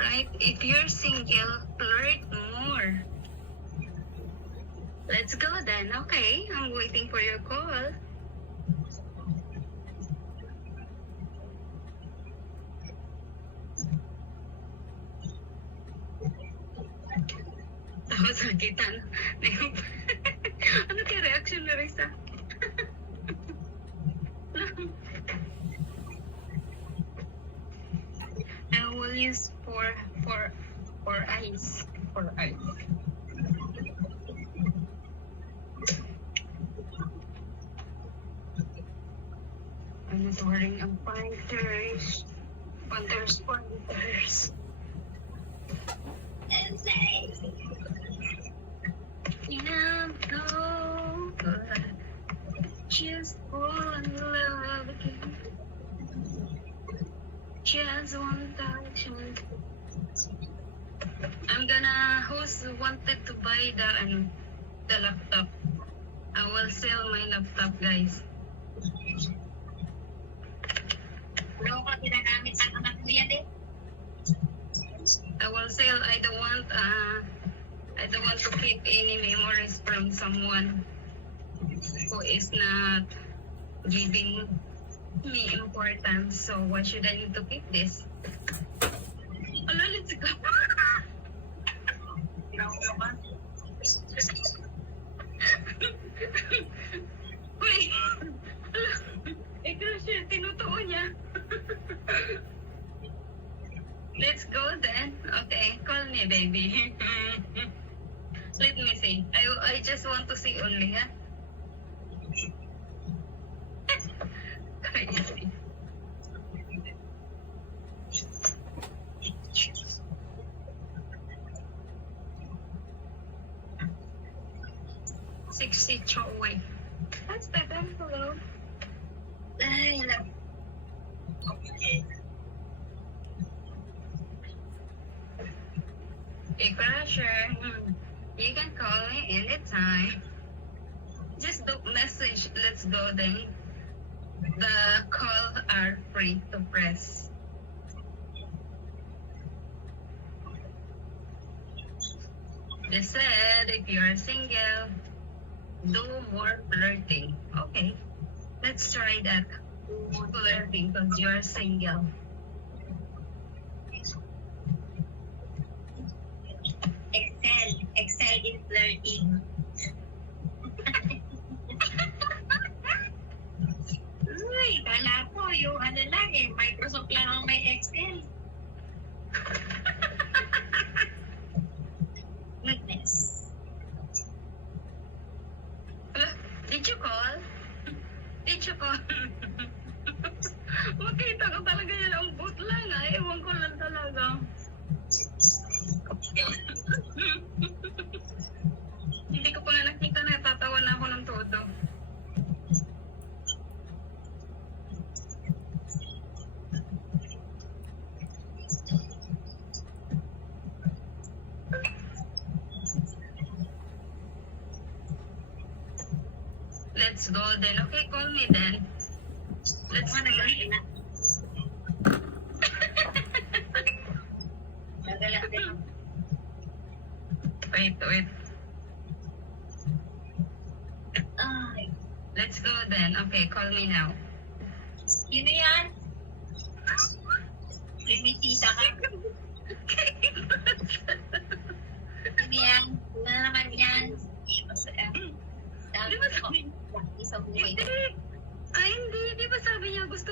Right? If you're single, flirt more. Let's go then. Okay, I'm waiting for your call. Tapos sakitan. Ano kaya reaction na Risa? I will use for eyes. For eyes. I'm not wearing a pointers. Pointers. And say, just fall in love again. Just one touch. I'm gonna who's wanted to buy the laptop. I will sell my laptop, guys. Wala ko ginagamit sa anak ko yan eh. I will sell. I don't want to keep any memories from someone who is not giving me importance. So why should I need to keep this? Ala, let's go. Wait. Ikaw siya, tinutuo niya. Let's go then. Okay, call me, baby. Let me see. I just want to see only, huh? Crazy. Sixty away. That's that. Hello. Hello. Hey, Crusher. You can call me anytime. Just don't message. Let's go then. The call are free to press. They said if you are single, do more flirting. Okay, let's try that. Flirting because you are single. Excel in flirting. Uy, kala ko yung ano lang eh, Microsoft lang ang may Excel. Goodness. Did you call? Did you call? Makita ko talaga yan ang boot lang. Ewan ko lang talaga. Hindi ko pa nga nakita na tatawa na ako ng todo. Let's go then. Okay, call me then. Let's go. Wait. Let's go then. Okay, call me now. Sino yan? Primitisa ka. Sino yan? Ano naman yan? Di ba sabi? Isa buhay. Hindi. Di ba sabi niya gusto